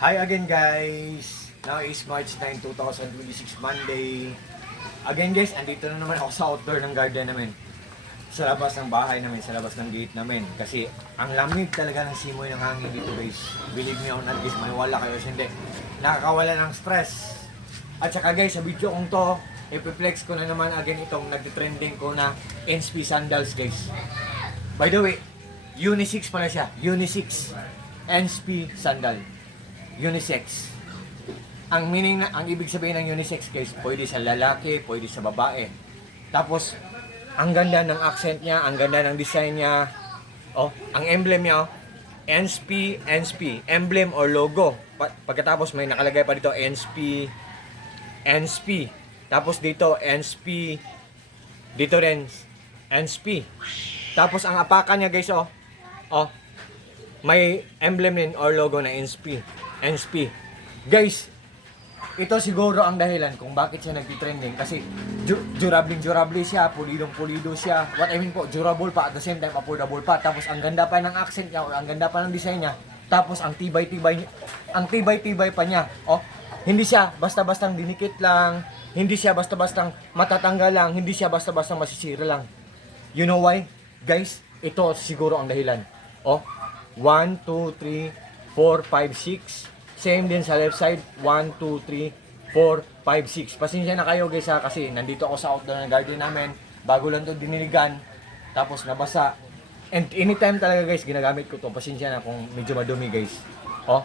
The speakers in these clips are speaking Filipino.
Hi again guys! Now is March 9, 2026 Monday. Again guys, andito na naman ako sa outdoor ng garden namin. Sa labas ng bahay namin, sa labas ng gate namin. Kasi ang lamig talaga ng simoy ng hangin dito guys. Believe me or not guys, maniwala kayo o hindi. Nakakawala ng stress. At saka guys, sa video kong to, ipiflex ko na naman again itong nagtitrending ko na NSP sandals guys. By the way, unisex pala siya. Unisex NSP sandal. Unisex. Ang meaning na, ang ibig sabihin ng unisex guys, pwede sa lalaki, pwede sa babae. Tapos, ang ganda ng accent niya, ang ganda ng design niya. Oh, ang emblem niya, NSP, NSP, emblem or logo. Pagkatapos may nakalagay pa dito NSP, NSP. Tapos dito NSP, dito rin NSP. Tapos ang apakan niya guys, may emblem din or logo na NSP. NSP. Guys, ito siguro ang dahilan kung bakit siya nagtitrending kasi durable siya, pulido siya. What I mean po, durable pa at the same time affordable pa. Tapos ang ganda pa ng accent niya o ang ganda pa ng design niya. Tapos ang tibay-tibay pa niya. Oh, hindi siya basta-bastang dinikit lang, hindi siya basta-bastang matatanggal lang, hindi siya basta-bastang masisira lang. You know why? Guys, ito siguro ang dahilan. Oh, 1, 2, 3, 4, 5, 6. Same din sa left side. 1, 2, 3, 4, 5, 6. Pasensya na kayo guys ha, kasi nandito ako sa outdoor ng garden namin. Bago lang to diniligan. Tapos nabasa. And anytime talaga guys, ginagamit ko to. Pasensya na kung medyo madumi guys. Oh,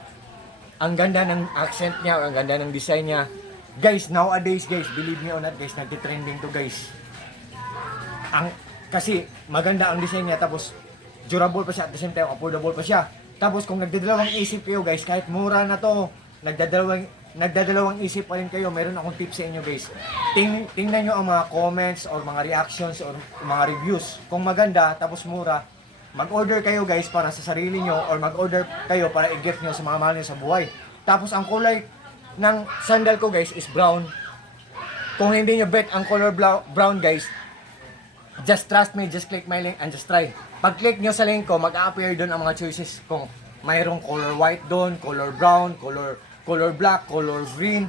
ang ganda ng accent niya, ang ganda ng design niya. Guys, nowadays guys, believe me or not guys, nagtitrending to guys. Kasi maganda ang design niya, tapos durable pa siya at the same time affordable pa siya. Tapos kung nagdadalawang isip kayo guys, kahit mura na to, nagdadalawang isip pa rin kayo, meron akong tips sa inyo guys. Tingnan nyo ang mga comments or mga reactions or mga reviews. Kung maganda tapos mura, mag-order kayo guys para sa sarili nyo or mag-order kayo para i-gift nyo sa mga mahal nyo sa buhay. Tapos ang kulay ng sandal ko guys is brown. Kung hindi nyo bet ang color brown guys, just trust me, just click my link and just try. Pag-click nyo sa link ko, mag-a-appear doon ang mga choices. Kung mayroong color white doon, color brown, color black, color green.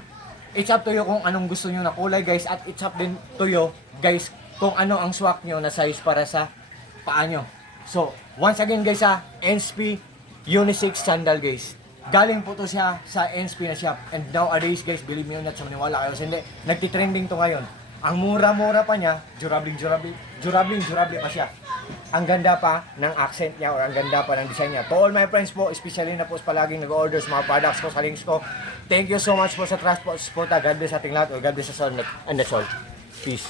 It's up to you kung anong gusto nyo na kulay guys. At it's up din to you guys kung ano ang swak nyo na size para sa paa nyo. So, once again guys NSP unisex sandal guys. Galing po to siya sa NSP na shop. And nowadays guys, believe me or not, sa maniwala kayo. Kasi hindi, nagtitrending to ngayon. Ang mura-mura pa niya, durable pa siya. Ang ganda pa ng accent niya or ang ganda pa ng design niya. To all my friends po, especially na po palaging nag-order sa mga products ko sa links ko. Thank you so much po sa trust po, support. God bless ating lahat or God bless us all and that's all. Peace.